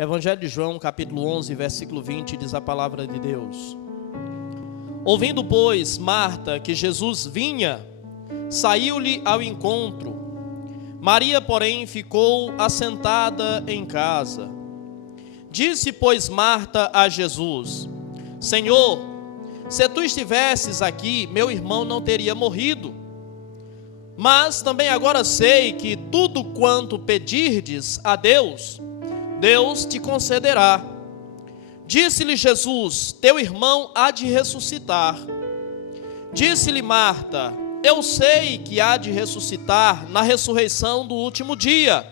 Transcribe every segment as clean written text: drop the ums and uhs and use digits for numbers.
Evangelho de João, capítulo 11, versículo 20, diz a palavra de Deus. Ouvindo, pois, Marta que Jesus vinha, saiu-lhe ao encontro. Maria, porém, ficou assentada em casa. Disse, pois, Marta a Jesus: Senhor, se tu estivesses aqui, meu irmão não teria morrido. Mas também agora sei que tudo quanto pedirdes a Deus, Deus te concederá. Disse-lhe Jesus: teu irmão há de ressuscitar. Disse-lhe Marta: eu sei que há de ressuscitar na ressurreição do último dia.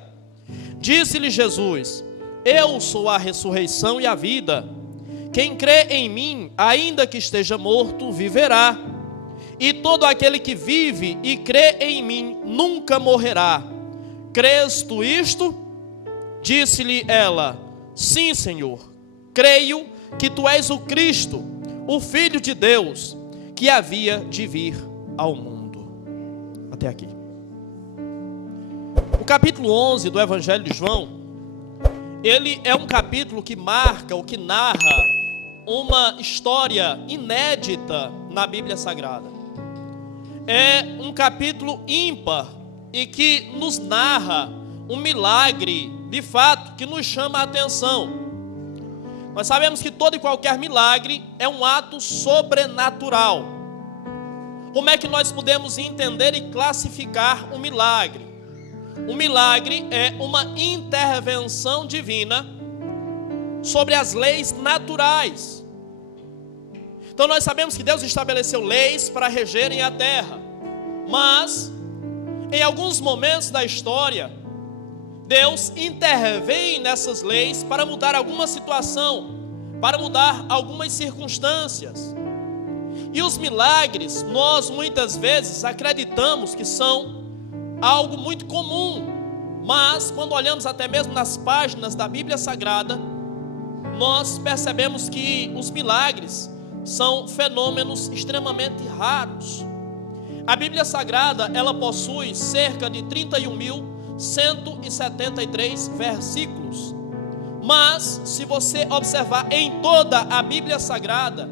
Disse-lhe Jesus: eu sou a ressurreição e a vida. Quem crê em mim, ainda que esteja morto, viverá. E todo aquele que vive e crê em mim nunca morrerá. Crês tu isto? Disse-lhe ela: sim, Senhor, creio que tu és o Cristo, o Filho de Deus, que havia de vir ao mundo. Até aqui. O capítulo 11 do Evangelho de João, ele é um capítulo que marca, ou que narra, uma história inédita na Bíblia Sagrada. É um capítulo ímpar e que nos narra um milagre, de fato, que nos chama a atenção. Nós sabemos que todo e qualquer milagre é um ato sobrenatural. Como é que nós podemos entender e classificar um milagre? Um milagre é uma intervenção divina sobre as leis naturais. Então nós sabemos que Deus estabeleceu leis para regerem a terra. Mas, em alguns momentos da história, Deus intervém nessas leis para mudar alguma situação, para mudar algumas circunstâncias. E os milagres, nós muitas vezes acreditamos que são algo muito comum, mas quando olhamos até mesmo nas páginas da Bíblia Sagrada, nós percebemos que os milagres são fenômenos extremamente raros. A Bíblia Sagrada, ela possui cerca de 31.173 versículos. Mas, se você observar em toda a Bíblia Sagrada,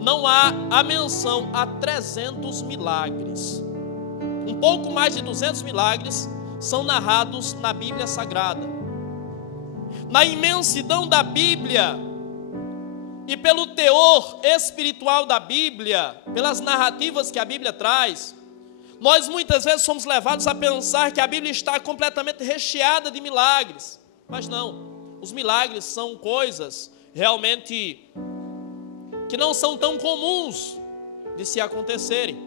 não há a menção a 300 milagres. Um pouco mais de 200 milagres são narrados na Bíblia Sagrada. Na imensidão da Bíblia e pelo teor espiritual da Bíblia, pelas narrativas que a Bíblia traz, nós muitas vezes somos levados a pensar que a Bíblia está completamente recheada de milagres. Mas não, os milagres são coisas realmente que não são tão comuns de se acontecerem.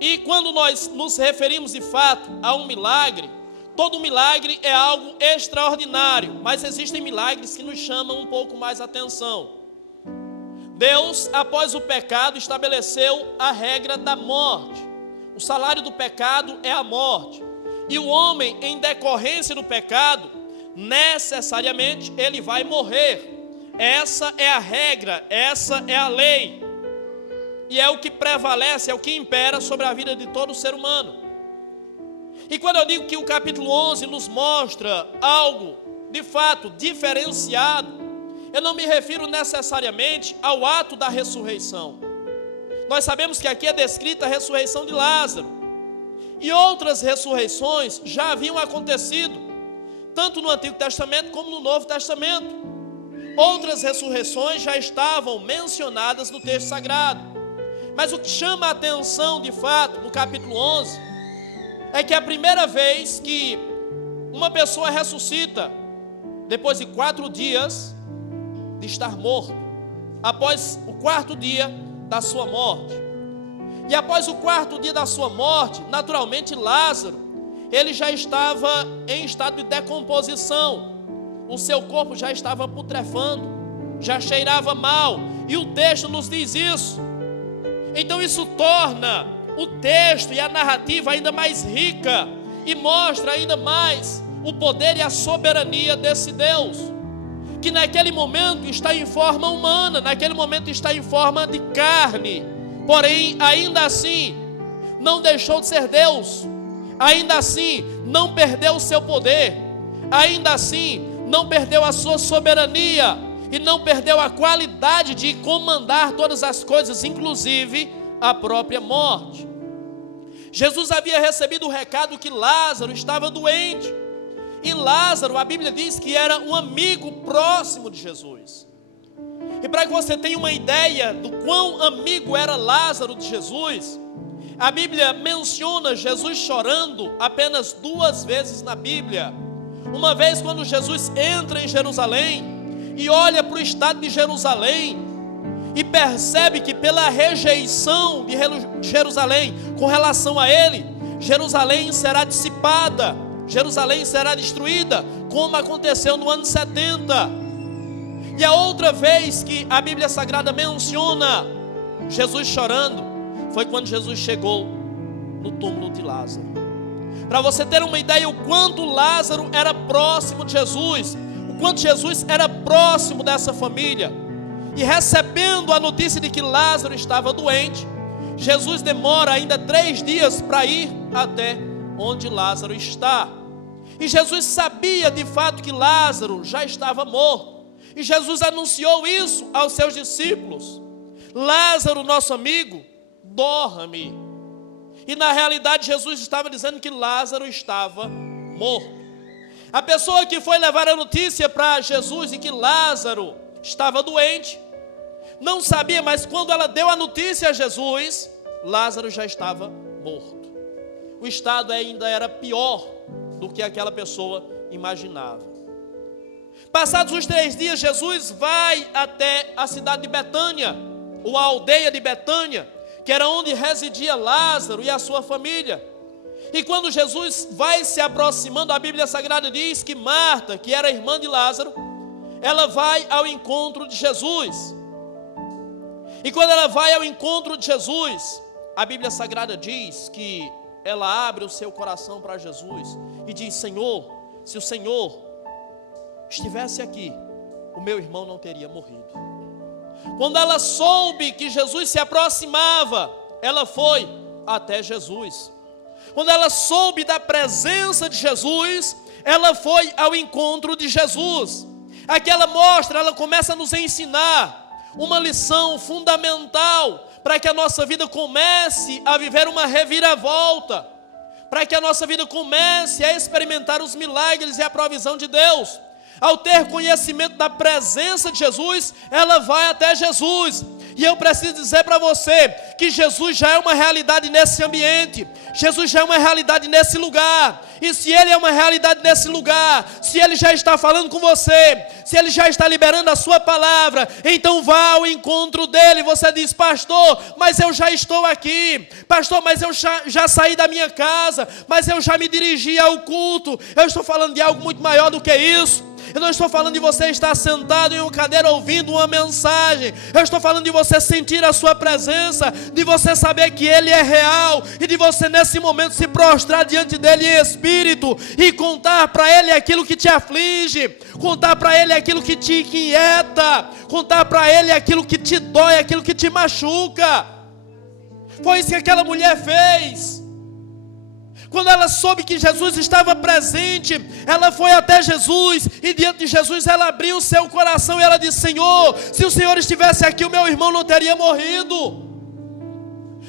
E quando nós nos referimos de fato a um milagre, todo milagre é algo extraordinário, mas existem milagres que nos chamam um pouco mais a atenção. Deus, após o pecado, estabeleceu a regra da morte. O salário do pecado é a morte. E o homem, em decorrência do pecado, necessariamente ele vai morrer. Essa é a regra, essa é a lei. E é o que prevalece, é o que impera sobre a vida de todo ser humano. E quando eu digo que o capítulo 11 nos mostra algo, de fato, diferenciado, eu não me refiro necessariamente ao ato da ressurreição. Nós sabemos que aqui é descrita a ressurreição de Lázaro. E outras ressurreições já haviam acontecido, tanto no Antigo Testamento como no Novo Testamento. Outras ressurreições já estavam mencionadas no texto sagrado. Mas o que chama a atenção, de fato, no capítulo 11, é que é a primeira vez que uma pessoa ressuscita depois de 4 dias de estar morto, após o 4º dia da sua morte. E após o 4º dia da sua morte, naturalmente Lázaro, ele já estava em estado de decomposição, o seu corpo já estava putrefando, já cheirava mal, e o texto nos diz isso. Então isso torna o texto e a narrativa ainda mais rica, e mostra ainda mais o poder e a soberania desse Deus, que naquele momento está em forma humana, naquele momento está em forma de carne, porém, ainda assim, não deixou de ser Deus, ainda assim, não perdeu o seu poder, ainda assim, não perdeu a sua soberania e não perdeu a qualidade de comandar todas as coisas, inclusive a própria morte. Jesus havia recebido o recado que Lázaro estava doente. E Lázaro, a Bíblia diz que era um amigo próximo de Jesus. E para que você tenha uma ideia do quão amigo era Lázaro de Jesus, a Bíblia menciona Jesus chorando apenas 2 vezes na Bíblia. Uma vez quando Jesus entra em Jerusalém e olha para o estado de Jerusalém e percebe que pela rejeição de Jerusalém com relação a ele, Jerusalém será dissipada, Jerusalém será destruída, como aconteceu no ano 70. E a outra vez que a Bíblia Sagrada menciona Jesus chorando, foi quando Jesus chegou no túmulo de Lázaro. Para você ter uma ideia o quanto Lázaro era próximo de Jesus, o quanto Jesus era próximo dessa família. E recebendo a notícia de que Lázaro estava doente, Jesus demora ainda 3 dias para ir até onde Lázaro está. E Jesus sabia de fato que Lázaro já estava morto. E Jesus anunciou isso aos seus discípulos: Lázaro, nosso amigo, dorme. E na realidade Jesus estava dizendo que Lázaro estava morto. A pessoa que foi levar a notícia para Jesus de que Lázaro estava doente, não sabia, mas quando ela deu a notícia a Jesus, Lázaro já estava morto. O estado ainda era pior do que aquela pessoa imaginava. Passados os 3 dias, Jesus vai até a cidade de Betânia, ou a aldeia de Betânia, que era onde residia Lázaro e a sua família. E quando Jesus vai se aproximando, a Bíblia Sagrada diz que Marta, que era irmã de Lázaro, ela vai ao encontro de Jesus. E quando ela vai ao encontro de Jesus, a Bíblia Sagrada diz que ela abre o seu coração para Jesus e diz: Senhor, se o Senhor estivesse aqui, o meu irmão não teria morrido. Quando ela soube que Jesus se aproximava, ela foi até Jesus. Quando ela soube da presença de Jesus, ela foi ao encontro de Jesus. Aqui ela começa a nos ensinar uma lição fundamental para que a nossa vida comece a viver uma reviravolta, para que a nossa vida comece a experimentar os milagres e a provisão de Deus. Ao ter conhecimento da presença de Jesus, ela vai até Jesus. E eu preciso dizer para você que Jesus já é uma realidade nesse ambiente. Jesus já é uma realidade nesse lugar. E se Ele é uma realidade nesse lugar, se Ele já está falando com você, se Ele já está liberando a sua palavra, então vá ao encontro dEle. Você diz: pastor, mas eu já estou aqui. Pastor, mas eu já saí da minha casa, mas eu já me dirigi ao culto. Eu estou falando de algo muito maior do que isso. Eu não estou falando de você estar sentado em uma cadeira ouvindo uma mensagem. Eu estou falando de você sentir a sua presença, de você saber que Ele é real, e de você nesse momento se prostrar diante dEle em espírito e contar para Ele aquilo que te aflige, contar para Ele aquilo que te inquieta, contar para Ele aquilo que te dói, aquilo que te machuca. Foi isso que aquela mulher fez. Quando ela soube que Jesus estava presente, ela foi até Jesus, e diante de Jesus ela abriu o seu coração e ela disse: Senhor, se o Senhor estivesse aqui, o meu irmão não teria morrido.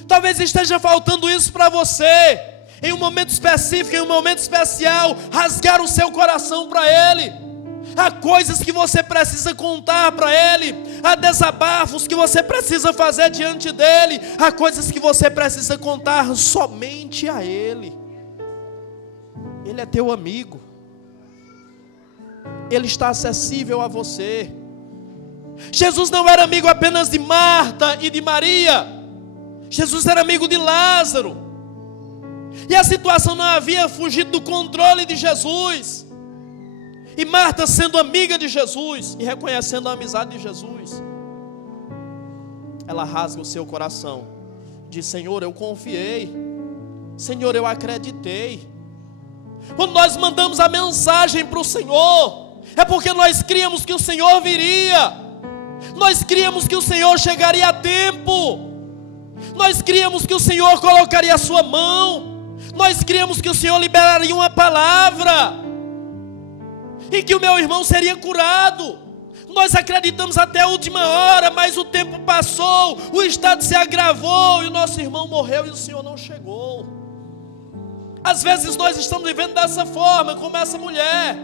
Talvez esteja faltando isso para você, em um momento específico, em um momento especial, rasgar o seu coração para Ele. Há coisas que você precisa contar para Ele, há desabafos que você precisa fazer diante dEle, há coisas que você precisa contar somente a Ele. Ele é teu amigo, Ele está acessível a você. Jesus não era amigo apenas de Marta e de Maria, Jesus era amigo de Lázaro. E a situação não havia fugido do controle de Jesus. E Marta, sendo amiga de Jesus e reconhecendo a amizade de Jesus, ela rasga o seu coração, diz: Senhor, eu confiei, Senhor, eu acreditei. Quando nós mandamos a mensagem para o Senhor, é porque nós críamos que o Senhor viria, nós críamos que o Senhor chegaria a tempo, nós críamos que o Senhor colocaria a sua mão, nós críamos que o Senhor liberaria uma palavra. e que o meu irmão seria curado. Nós acreditamos até a última hora, mas o tempo passou, o estado se agravou e o nosso irmão morreu e o Senhor não chegou. Às vezes nós estamos vivendo dessa forma, como essa mulher,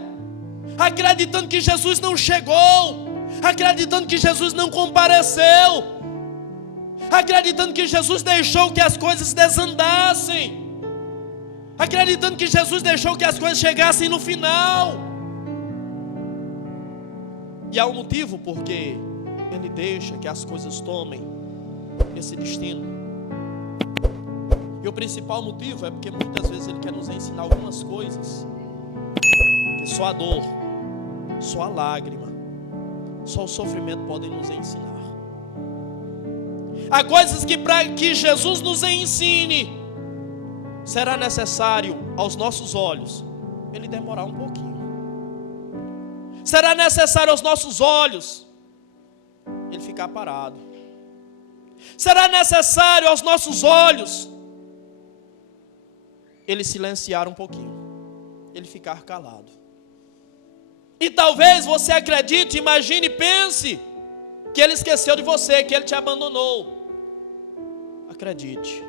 acreditando que Jesus não chegou, acreditando que Jesus não compareceu, acreditando que Jesus deixou que as coisas desandassem, acreditando que Jesus deixou que as coisas chegassem no final. E há um motivo porque Ele deixa que as coisas tomem esse destino. E o principal motivo é porque muitas vezes Ele quer nos ensinar algumas coisas que só a dor, só a lágrima, só o sofrimento podem nos ensinar. Há coisas que para que Jesus nos ensine, será necessário aos nossos olhos Ele demorar um pouquinho. Será necessário aos nossos olhos Ele ficar parado. Será necessário aos nossos olhos Ele silenciar um pouquinho, Ele ficar calado. E talvez você acredite, imagine, pense que Ele esqueceu de você, que Ele te abandonou. Acredite,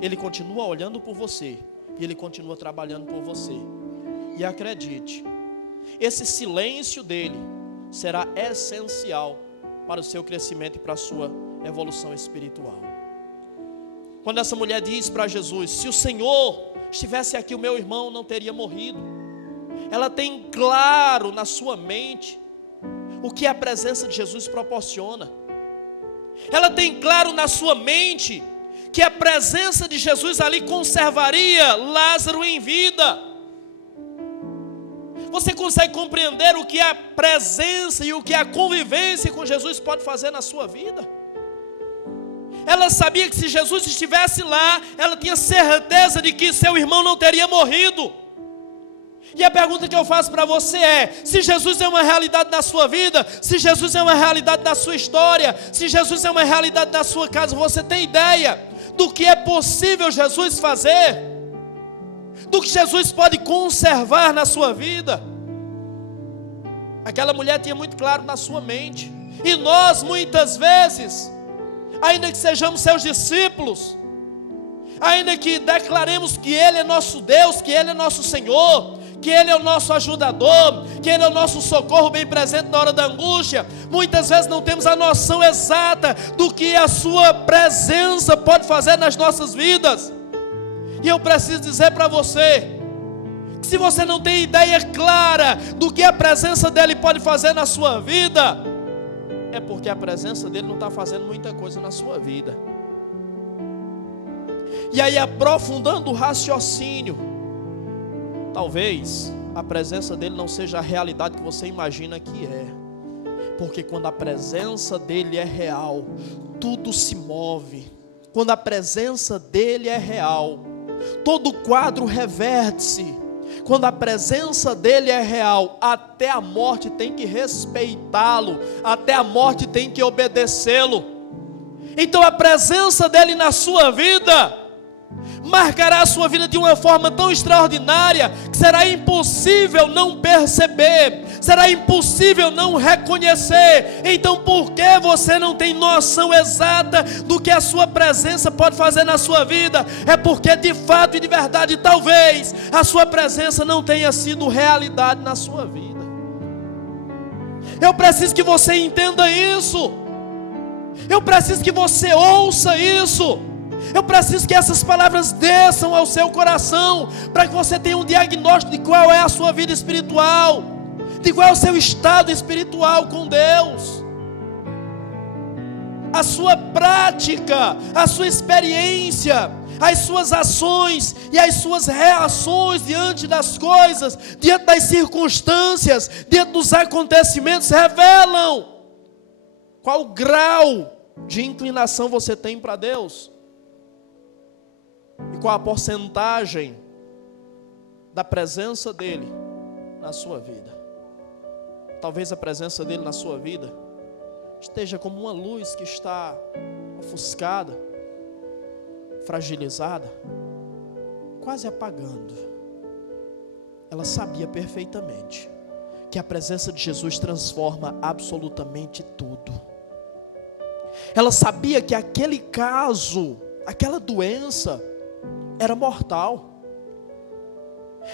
Ele continua olhando por você e Ele continua trabalhando por você. E acredite, esse silêncio dele será essencial para o seu crescimento e para a sua evolução espiritual. Quando essa mulher diz para Jesus: se o Senhor estivesse aqui, o meu irmão não teria morrido. Ela tem claro na sua mente o que a presença de Jesus proporciona. Ela tem claro na sua mente que a presença de Jesus ali conservaria Lázaro em vida. Você consegue compreender o que a presença e o que a convivência com Jesus pode fazer na sua vida? Ela sabia que se Jesus estivesse lá, ela tinha certeza de que seu irmão não teria morrido. E a pergunta que eu faço para você é: se Jesus é uma realidade na sua vida, se Jesus é uma realidade na sua história, se Jesus é uma realidade na sua casa, você tem ideia do que é possível Jesus fazer? Do que Jesus pode conservar na sua vida? Aquela mulher tinha muito claro na sua mente. E nós muitas vezes, ainda que sejamos seus discípulos, ainda que declaremos que Ele é nosso Deus, que Ele é nosso Senhor, que Ele é o nosso ajudador, que Ele é o nosso socorro bem presente na hora da angústia, muitas vezes não temos a noção exata do que a sua presença pode fazer nas nossas vidas. E eu preciso dizer para você, que se você não tem ideia clara do que a presença dEle pode fazer na sua vida, é porque a presença dEle não está fazendo muita coisa na sua vida. E aí, aprofundando o raciocínio, talvez a presença dEle não seja a realidade que você imagina que é. Porque quando a presença dEle é real, tudo se move. Quando a presença dEle é real, todo quadro reverte-se. Quando a presença dEle é real, até a morte tem que respeitá-lo, até a morte tem que obedecê-lo. Então a presença dEle na sua vida marcará a sua vida de uma forma tão extraordinária que será impossível não perceber, será impossível não reconhecer. Então por que você não tem noção exata do que a sua presença pode fazer na sua vida? É porque de fato e de verdade talvez a sua presença não tenha sido realidade na sua vida. Eu preciso que você entenda isso. Eu preciso que você ouça isso. Eu preciso que essas palavras desçam ao seu coração, para que você tenha um diagnóstico de qual é a sua vida espiritual, de qual é o seu estado espiritual com Deus. A sua prática, a sua experiência, as suas ações e as suas reações diante das coisas, diante das circunstâncias, diante dos acontecimentos, revelam qual grau de inclinação você tem para Deus. E qual a porcentagem da presença dEle na sua vida? Talvez a presença dEle na sua vida esteja como uma luz que está ofuscada, fragilizada, quase apagando. Ela sabia perfeitamente que a presença de Jesus transforma absolutamente tudo. Ela sabia que aquele caso, aquela doença, era mortal.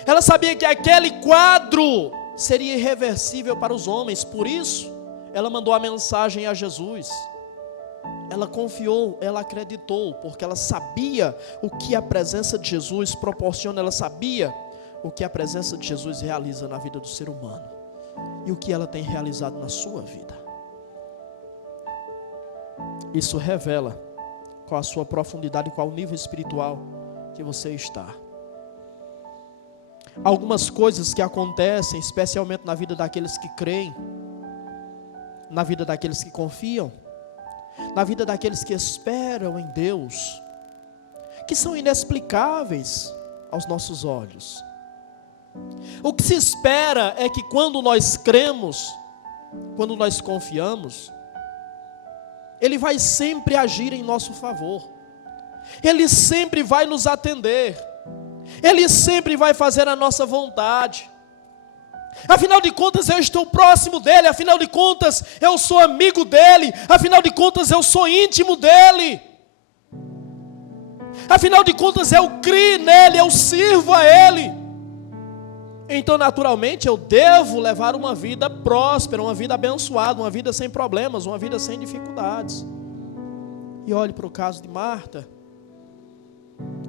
Ela sabia que aquele quadro seria irreversível para os homens. Por isso, ela mandou a mensagem a Jesus. Ela confiou, ela acreditou, porque ela sabia o que a presença de Jesus proporciona. Ela sabia o que a presença de Jesus realiza na vida do ser humano e o que ela tem realizado na sua vida. Isso revela qual a sua profundidade, qual o nível espiritual que você está. Algumas coisas que acontecem, especialmente na vida daqueles que creem, na vida daqueles que confiam, na vida daqueles que esperam em Deus, que são inexplicáveis aos nossos olhos. O que se espera é que quando nós cremos, quando nós confiamos, Ele vai sempre agir em nosso favor. Ele sempre vai nos atender. Ele sempre vai fazer a nossa vontade. Afinal de contas, eu estou próximo dEle. Afinal de contas, eu sou amigo dEle. Afinal de contas, eu sou íntimo dEle. Afinal de contas, eu crio nele, eu sirvo a Ele. Então, naturalmente, eu devo levar uma vida próspera, uma vida abençoada, uma vida sem problemas, uma vida sem dificuldades. E olhe para o caso de Marta.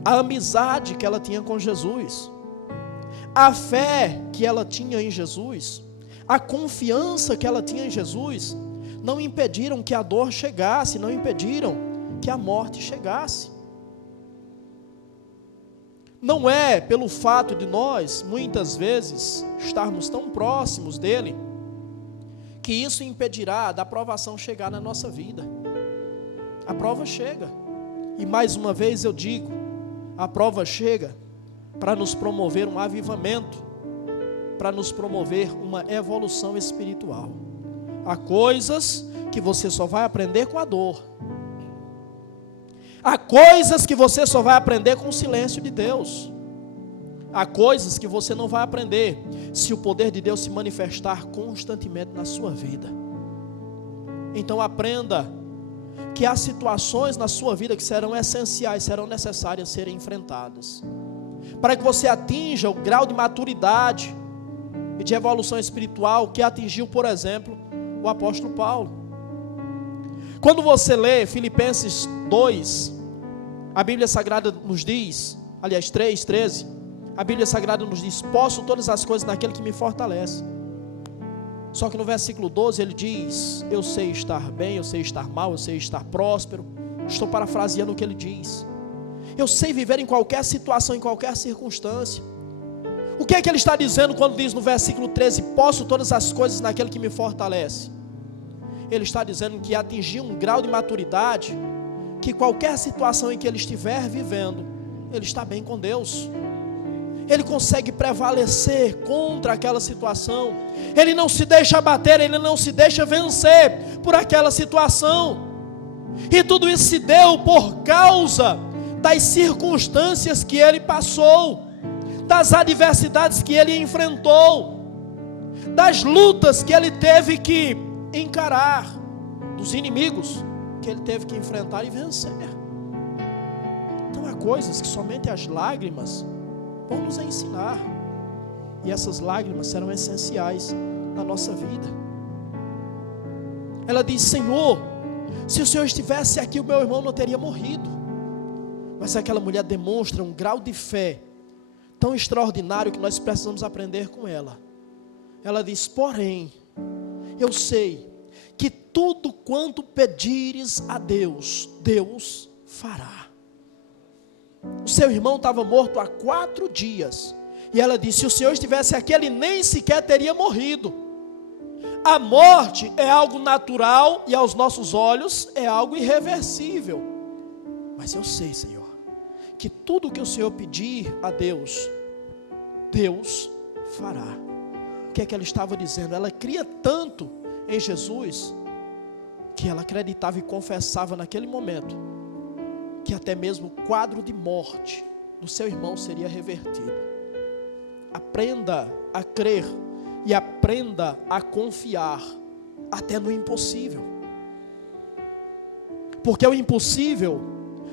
A amizade que ela tinha com Jesus, a fé que ela tinha em Jesus, a confiança que ela tinha em Jesus, não impediram que a dor chegasse, não impediram que a morte chegasse. Não é pelo fato de nós, muitas vezes, estarmos tão próximos dEle, que isso impedirá da provação chegar na nossa vida. A prova chega. E mais uma vez eu digo, a prova chega para nos promover um avivamento, para nos promover uma evolução espiritual. Há coisas que você só vai aprender com a dor. Há coisas que você só vai aprender com o silêncio de Deus. Há coisas que você não vai aprender se o poder de Deus se manifestar constantemente na sua vida. Então aprenda que há situações na sua vida que serão essenciais, serão necessárias serem enfrentadas, para que você atinja o grau de maturidade e de evolução espiritual que atingiu, por exemplo, o apóstolo Paulo. Quando você lê Filipenses 2, a Bíblia Sagrada nos diz, aliás 3:13, a Bíblia Sagrada nos diz: posso todas as coisas naquele que me fortalece. Só que no versículo 12 ele diz: eu sei estar bem, eu sei estar mal, eu sei estar próspero. Estou parafraseando o que ele diz. Eu sei viver em qualquer situação, em qualquer circunstância. O que é que ele está dizendo quando diz no versículo 13: posso todas as coisas naquele que me fortalece? Ele está dizendo que atingiu um grau de maturidade, que qualquer situação em que ele estiver vivendo, ele está bem com Deus. Ele consegue prevalecer contra aquela situação. Ele não se deixa abater, ele não se deixa vencer por aquela situação. E tudo isso se deu por causa das circunstâncias que ele passou, das adversidades que ele enfrentou, das lutas que ele teve que encarar, dos inimigos que ele teve que enfrentar e vencer. Então há coisas que somente as lágrimas vão nos ensinar, e essas lágrimas serão essenciais na nossa vida. Ela diz: Senhor, se o Senhor estivesse aqui, o meu irmão não teria morrido. Mas aquela mulher demonstra um grau de fé tão extraordinário que nós precisamos aprender com ela. Ela diz: porém, eu sei que tudo quanto pedires a Deus, Deus fará. O seu irmão estava morto há 4 dias. E ela disse: se o Senhor estivesse aqui, ele nem sequer teria morrido. A morte é algo natural e aos nossos olhos é algo irreversível. Mas eu sei, Senhor, que tudo que o Senhor pedir a Deus, Deus fará. O que é que ela estava dizendo? Ela cria tanto em Jesus, que ela acreditava e confessava naquele momento, que até mesmo o quadro de morte do seu irmão seria revertido. Aprenda a crer e aprenda a confiar até no impossível. Porque o impossível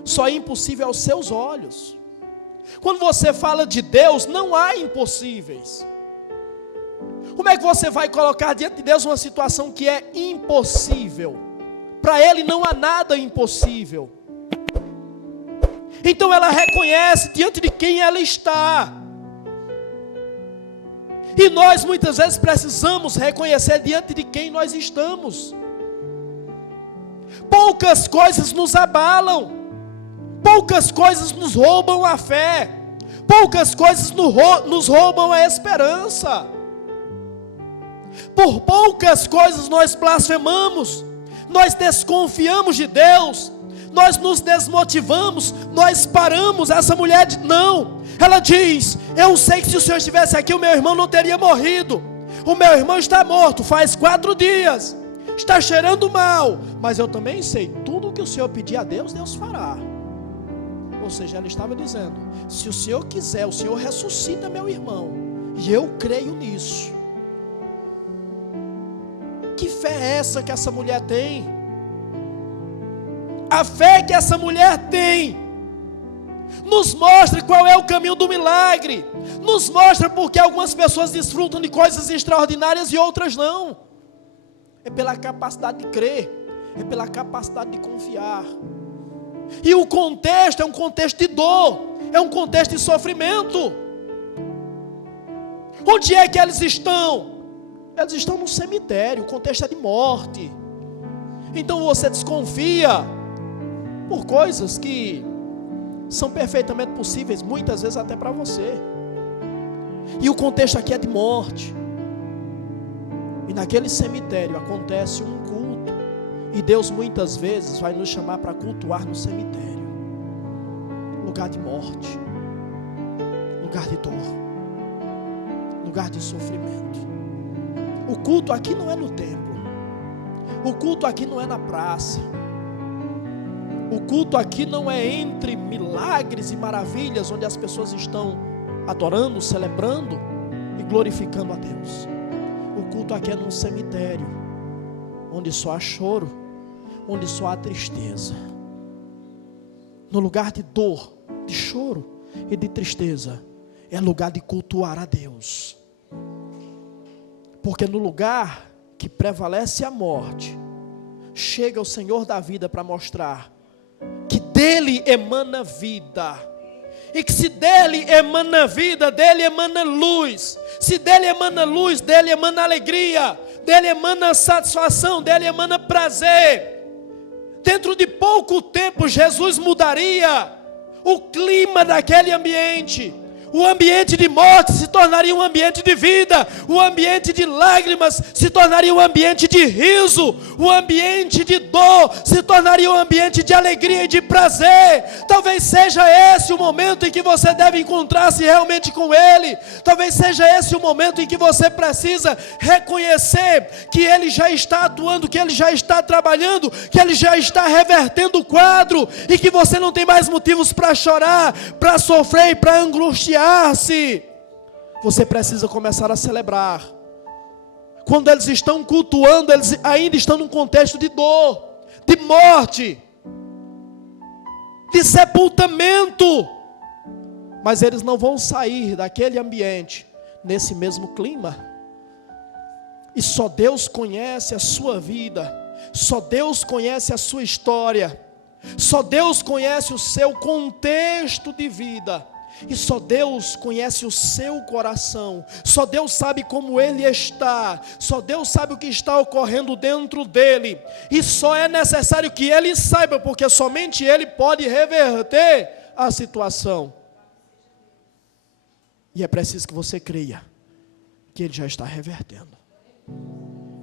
só é impossível aos seus olhos. Quando você fala de Deus, não há impossíveis. Como é que você vai colocar diante de Deus uma situação que é impossível? Para Ele não há nada impossível. Então ela reconhece diante de quem ela está. E nós muitas vezes precisamos reconhecer diante de quem nós estamos. Poucas coisas nos abalam. Poucas coisas nos roubam a fé. Poucas coisas nos roubam a esperança. Por poucas coisas nós blasfemamos, nós desconfiamos de Deus, nós nos desmotivamos, nós paramos. Essa mulher não, ela diz: eu sei que se o Senhor estivesse aqui, o meu irmão não teria morrido. O meu irmão está morto faz 4 dias, está cheirando mal, mas eu também sei, tudo o que o Senhor pedir a Deus, Deus fará. Ou seja, ela estava dizendo: se o Senhor quiser, o Senhor ressuscita meu irmão, e eu creio nisso. Que fé é essa que essa mulher tem? A fé que essa mulher tem nos mostra qual é o caminho do milagre, nos mostra porque algumas pessoas desfrutam de coisas extraordinárias e outras não. É pela capacidade de crer, é pela capacidade de confiar. E o contexto é um contexto de dor, é um contexto de sofrimento. Onde é que eles estão? Eles estão no cemitério, o contexto é de morte. Então você desconfia por coisas que são perfeitamente possíveis, muitas vezes até para você. E o contexto aqui é de morte. E naquele cemitério acontece um culto. E Deus muitas vezes vai nos chamar para cultuar no cemitério. Lugar de morte, lugar de dor, lugar de sofrimento. O culto aqui não é no templo. O culto aqui não é na praça. O culto aqui não é entre milagres e maravilhas, onde as pessoas estão adorando, celebrando e glorificando a Deus. O culto aqui é num cemitério, onde só há choro, onde só há tristeza. No lugar de dor, de choro e de tristeza, é lugar de cultuar a Deus. Porque no lugar que prevalece a morte, chega o Senhor da vida para mostrar que dele emana vida. E que se dele emana vida, dele emana luz. Se dele emana luz, dele emana alegria, dele emana satisfação, dele emana prazer. Dentro de pouco tempo Jesus mudaria o clima daquele ambiente. O ambiente de morte se tornaria um ambiente de vida. O ambiente de lágrimas se tornaria um ambiente de riso. O ambiente de dor se tornaria um ambiente de alegria e de prazer. Talvez seja esse o momento em que você deve encontrar-se realmente com Ele. Talvez seja esse o momento em que você precisa reconhecer que Ele já está atuando, que Ele já está trabalhando, que Ele já está revertendo o quadro, e que você não tem mais motivos para chorar, para sofrer e para angustiar. Você precisa começar a celebrar. Quando eles estão cultuando, eles ainda estão num contexto de dor, de morte, de sepultamento. Mas eles não vão sair daquele ambiente nesse mesmo clima. E só Deus conhece a sua vida, só Deus conhece a sua história, só Deus conhece o seu contexto de vida. E só Deus conhece o seu coração. Só Deus sabe como ele está. Só Deus sabe o que está ocorrendo dentro dele. E só é necessário que ele saiba, porque somente ele pode reverter a situação. E é preciso que você creia que ele já está revertendo.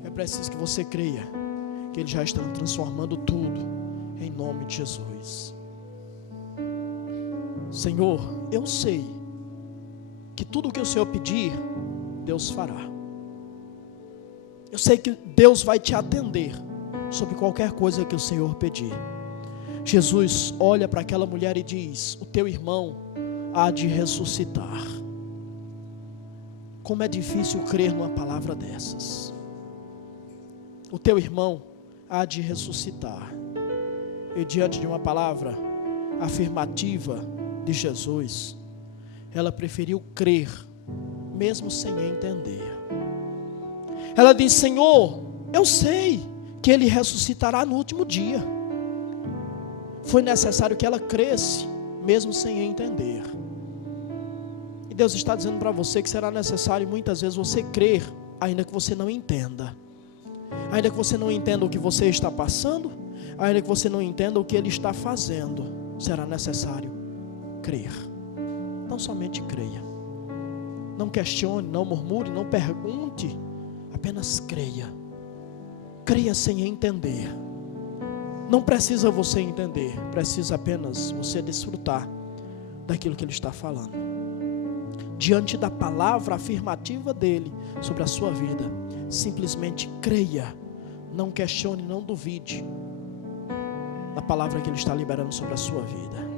É preciso que você creia que ele já está transformando tudo, em nome de Jesus. Senhor, eu sei que tudo o que o Senhor pedir, Deus fará. Eu sei que Deus vai te atender sobre qualquer coisa que o Senhor pedir. Jesus olha para aquela mulher e diz: o teu irmão há de ressuscitar. como é difícil crer numa palavra dessas. O teu irmão há de ressuscitar. E diante de uma palavra afirmativa de Jesus, ela preferiu crer, mesmo sem entender. Ela diz: Senhor, eu sei que Ele ressuscitará no último dia. Foi necessário que ela cresce, mesmo sem entender. E Deus está dizendo para você que será necessário muitas vezes você crer, ainda que você não entenda. Ainda que você não entenda o que você está passando, ainda que você não entenda o que Ele está fazendo, será necessário crer. Não somente creia. Não questione, não murmure, não pergunte, apenas creia. Creia sem entender. Não precisa você entender, precisa apenas você desfrutar daquilo que Ele está falando. Diante da palavra afirmativa dEle sobre a sua vida, simplesmente creia, não questione, não duvide da palavra que Ele está liberando sobre a sua vida.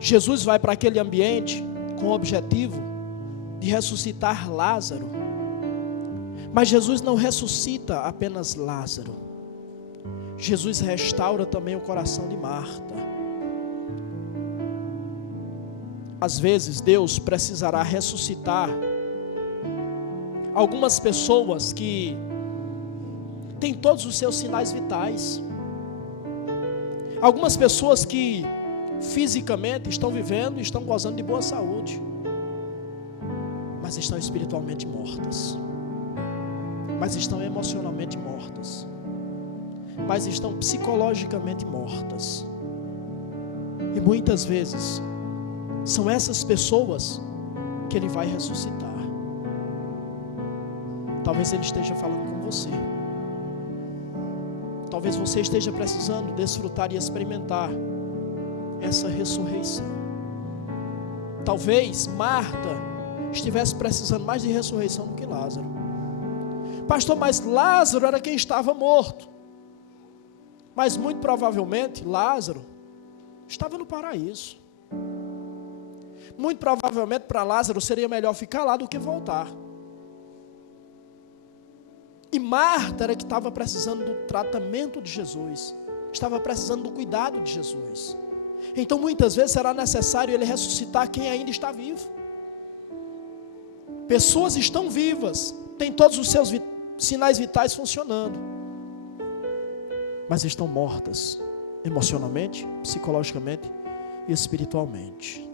Jesus vai para aquele ambiente com o objetivo de ressuscitar Lázaro, mas Jesus não ressuscita apenas Lázaro. Jesus restaura também o coração de Marta. Às vezes Deus precisará ressuscitar algumas pessoas que têm todos os seus sinais vitais. Algumas pessoas que fisicamente estão vivendo e estão gozando de boa saúde, mas estão espiritualmente mortas, mas estão emocionalmente mortas, mas estão psicologicamente mortas. E muitas vezes são essas pessoas que Ele vai ressuscitar. Talvez Ele esteja falando com você. Talvez você esteja precisando desfrutar e experimentar essa ressurreição. Talvez Marta estivesse precisando mais de ressurreição do que Lázaro. Pastor, mas Lázaro era quem estava morto. Mas muito provavelmente Lázaro estava no paraíso. Muito provavelmente para Lázaro seria melhor ficar lá do que voltar. E Marta era que estava precisando do tratamento de Jesus, estava precisando do cuidado de Jesus. Então muitas vezes será necessário Ele ressuscitar quem ainda está vivo. Pessoas estão vivas, têm todos os seus sinais vitais funcionando, mas estão mortas emocionalmente, psicologicamente e espiritualmente.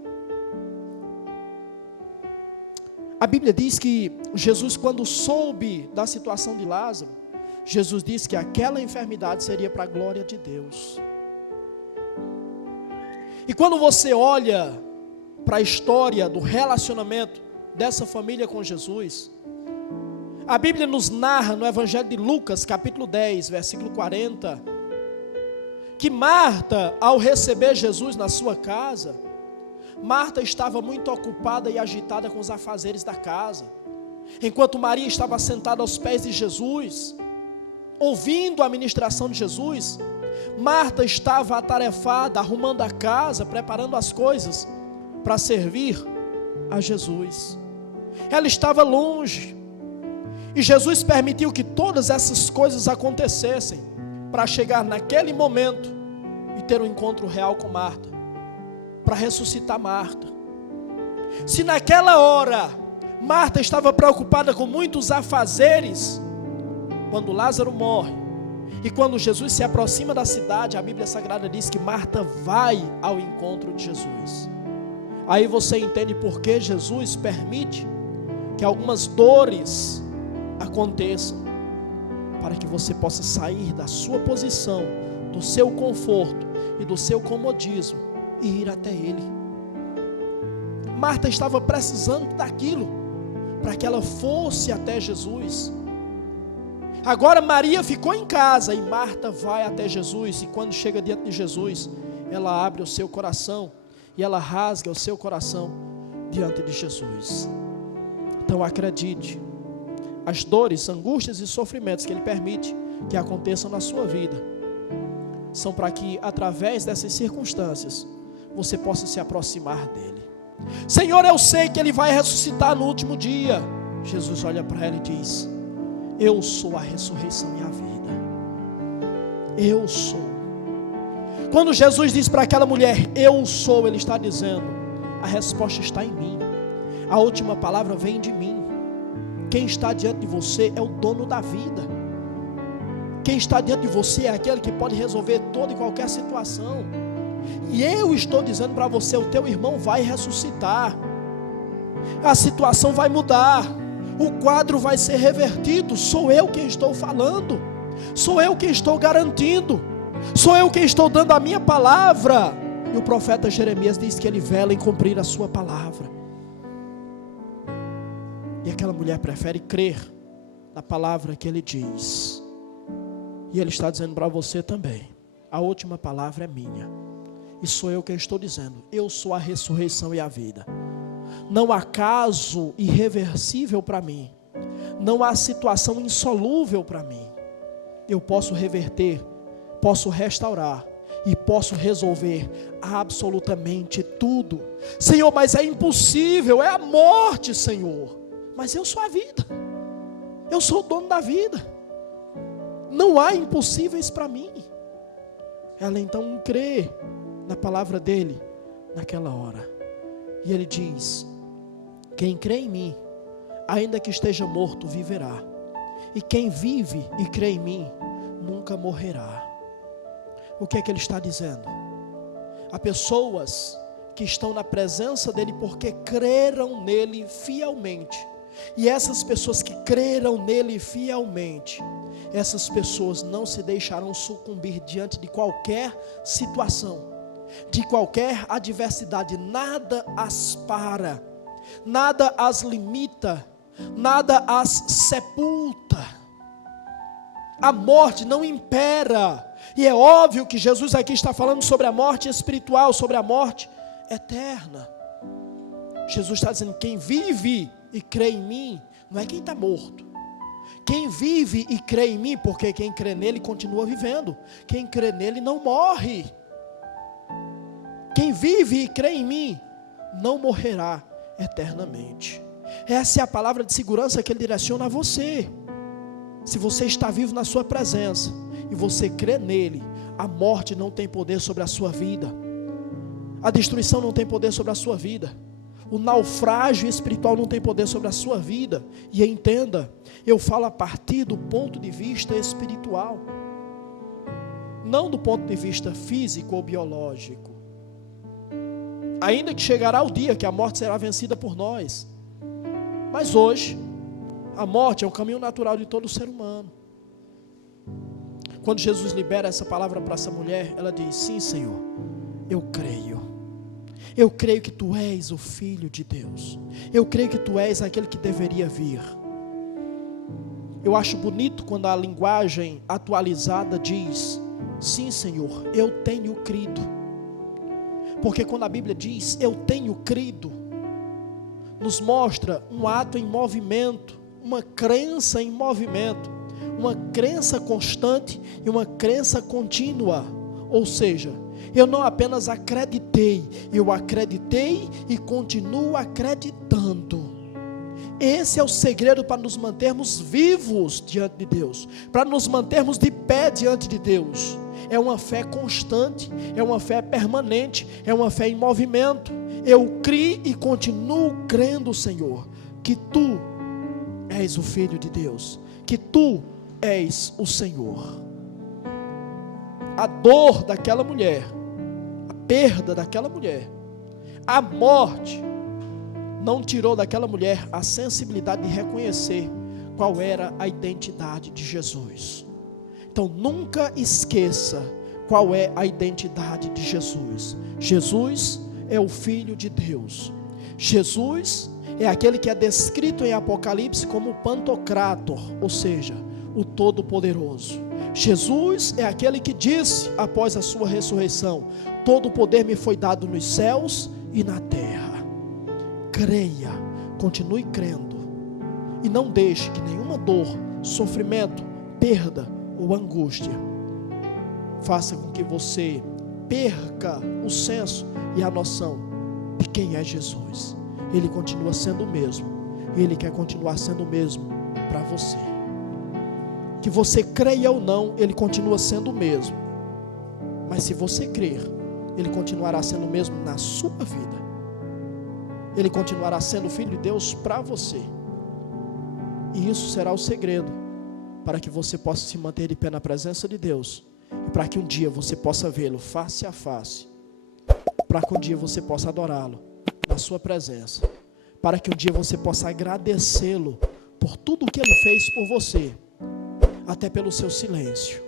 A Bíblia diz que Jesus, quando soube da situação de Lázaro, Jesus disse que aquela enfermidade seria para a glória de Deus. E quando você olha para a história do relacionamento dessa família com Jesus, a Bíblia nos narra no Evangelho de Lucas, capítulo 10, versículo 40, que Marta, ao receber Jesus na sua casa, Marta estava muito ocupada e agitada com os afazeres da casa, enquanto Maria estava sentada aos pés de Jesus, ouvindo a ministração de Jesus. Marta estava atarefada, arrumando a casa, preparando as coisas para servir a Jesus. Ela estava longe, e Jesus permitiu que todas essas coisas acontecessem, para chegar naquele momento e ter um encontro real com Marta, para ressuscitar Marta. Se naquela hora Marta estava preocupada com muitos afazeres, quando Lázaro morre e quando Jesus se aproxima da cidade, a Bíblia Sagrada diz que Marta vai ao encontro de Jesus. Aí você entende por que Jesus permite que algumas dores aconteçam, para que você possa sair da sua posição, do seu conforto e do seu comodismo e ir até Ele. Marta estava precisando daquilo, para que ela fosse até Jesus. Agora Maria ficou em casa e Marta vai até Jesus, e quando chega diante de Jesus, ela abre o seu coração e ela rasga o seu coração diante de Jesus. Então acredite, as dores, angústias e sofrimentos que Ele permite que aconteçam na sua vida, são para que através dessas circunstâncias você possa se aproximar dEle. Senhor, eu sei que ele vai ressuscitar no último dia. Jesus olha para ela e diz: eu sou a ressurreição e a vida. Eu sou. Quando Jesus diz para aquela mulher, eu sou, ele está dizendo, a resposta está em mim. A última palavra vem de mim. Quem está diante de você é o dono da vida. Quem está diante de você é aquele que pode resolver toda e qualquer situação. E eu estou dizendo para você, o teu irmão vai ressuscitar. A situação vai mudar. O quadro vai ser revertido. Sou eu quem estou falando. Sou eu quem estou garantindo. Sou eu quem estou dando a minha palavra. E o profeta Jeremias diz que ele vela em cumprir a sua palavra. E aquela mulher prefere crer na palavra que ele diz. E ele está dizendo para você também, a última palavra é minha. E sou eu quem estou dizendo, eu sou a ressurreição e a vida. Não há caso irreversível para mim. Não há situação insolúvel para mim. Eu posso reverter, posso restaurar e posso resolver absolutamente tudo. Senhor, mas é impossível, é a morte, Senhor. Mas eu sou a vida. Eu sou o dono da vida. Não há impossíveis para mim. Ela então crê na palavra dele naquela hora. E ele diz: quem crê em mim, ainda que esteja morto, viverá. E quem vive e crê em mim, nunca morrerá. O que é que ele está dizendo? Há pessoas que estão na presença dele porque creram nele fielmente. E essas pessoas que creram nele fielmente, essas pessoas não se deixarão sucumbir diante de qualquer situação, de qualquer adversidade. Nada as para, nada as limita, nada as sepulta. A morte não impera. E é óbvio que Jesus aqui está falando sobre a morte espiritual, sobre a morte eterna. Jesus está dizendo, quem vive e crê em mim, não é quem está morto. Quem vive e crê em mim, porque quem crê nele continua vivendo. Quem crê nele não morre. Quem vive e crê em mim, não morrerá eternamente. Essa é a palavra de segurança que ele direciona a você. Se você está vivo na sua presença, e você crê nele, a morte não tem poder sobre a sua vida. A destruição não tem poder sobre a sua vida. O naufrágio espiritual não tem poder sobre a sua vida. E entenda, eu falo a partir do ponto de vista espiritual, não do ponto de vista físico ou biológico. Ainda que chegará o dia que a morte será vencida por nós, mas hoje a morte é o caminho natural de todo ser humano. Quando Jesus libera essa palavra para essa mulher, ela diz, sim, Senhor, eu creio. Eu creio que Tu és o Filho de Deus. Eu creio que Tu és aquele que deveria vir. Eu acho bonito quando a linguagem atualizada diz, sim, Senhor, eu tenho crido. Porque quando a Bíblia diz, eu tenho crido, nos mostra um ato em movimento, uma crença em movimento, uma crença constante e uma crença contínua. Ou seja, eu não apenas acreditei, eu acreditei e continuo acreditando. Esse é o segredo para nos mantermos vivos diante de Deus, para nos mantermos de pé diante de Deus. É uma fé constante, é uma fé permanente, é uma fé em movimento. Eu criei e continuo crendo, Senhor, que Tu és o Filho de Deus, que Tu és o Senhor. A dor daquela mulher, a perda daquela mulher, a morte, não tirou daquela mulher a sensibilidade de reconhecer qual era a identidade de Jesus. Então nunca esqueça qual é a identidade de Jesus. Jesus é o Filho de Deus. Jesus é aquele que é descrito em Apocalipse como o Pantocrator, ou seja, o Todo-Poderoso. Jesus é aquele que disse após a sua ressurreição, todo o poder me foi dado nos céus e na terra. Creia, continue crendo e não deixe que nenhuma dor, sofrimento, perda ou angústia faça com que você perca o senso e a noção de quem é Jesus. Ele continua sendo o mesmo. Ele quer continuar sendo o mesmo para você. Que você creia ou não, Ele continua sendo o mesmo. Mas se você crer, Ele continuará sendo o mesmo na sua vida. Ele continuará sendo o Filho de Deus para você. E isso será o segredo para que você possa se manter de pé na presença de Deus. E para que um dia você possa vê-lo face a face. Para que um dia você possa adorá-lo na sua presença. Para que um dia você possa agradecê-lo por tudo o que Ele fez por você. Até pelo seu silêncio.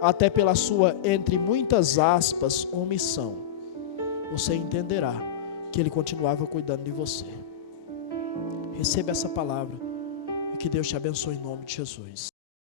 Até pela sua, entre muitas aspas, omissão. Você entenderá que Ele continuava cuidando de você. Receba essa palavra. E que Deus te abençoe em nome de Jesus.